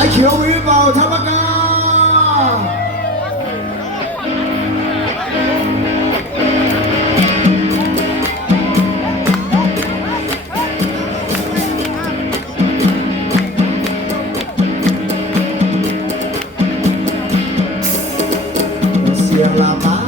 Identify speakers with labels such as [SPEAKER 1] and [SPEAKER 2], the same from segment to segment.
[SPEAKER 1] ายเขียวมีหรือเปล่าท่านประกาเสียงลามา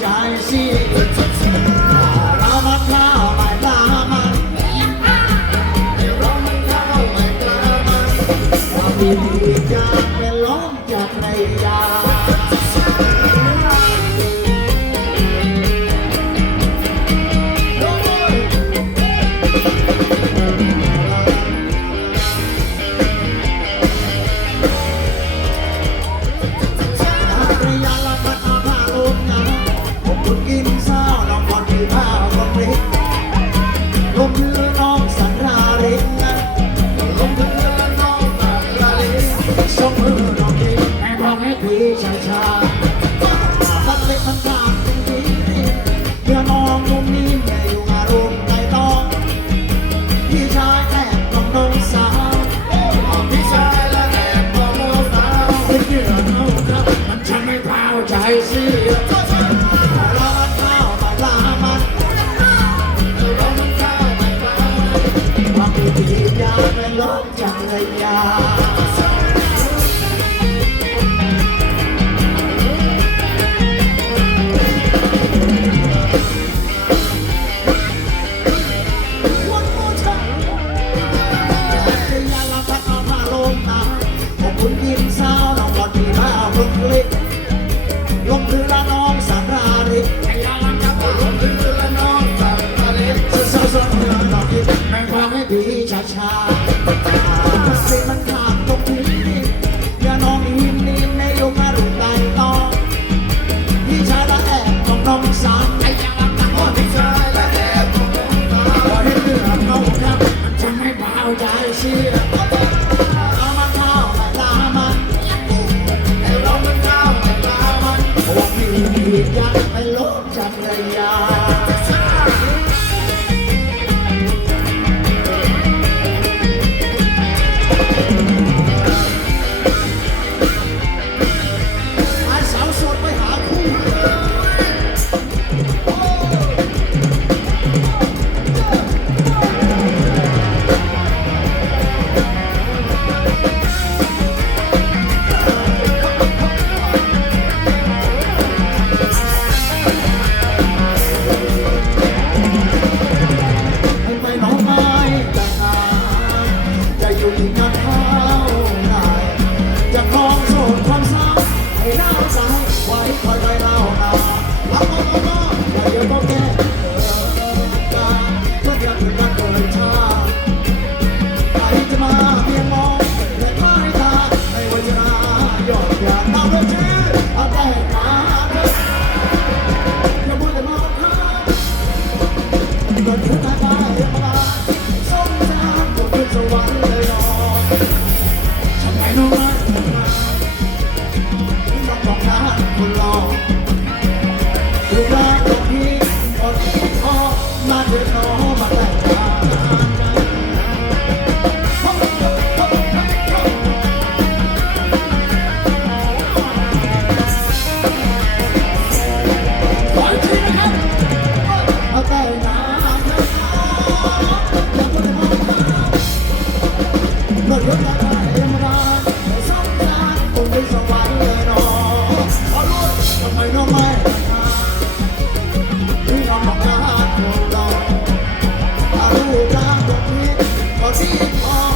[SPEAKER 1] ใจสิเรามาเขาไม่ตามัเรามัเข้าไม่ตามันเราดีจากเป็นล้มจากในยา ช้าๆเสียงมันขา รูปร่างแบบนี้พอสีทอง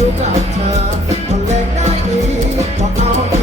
[SPEAKER 1] อยู่กับเธอมัเล็กได้อีกพอเอา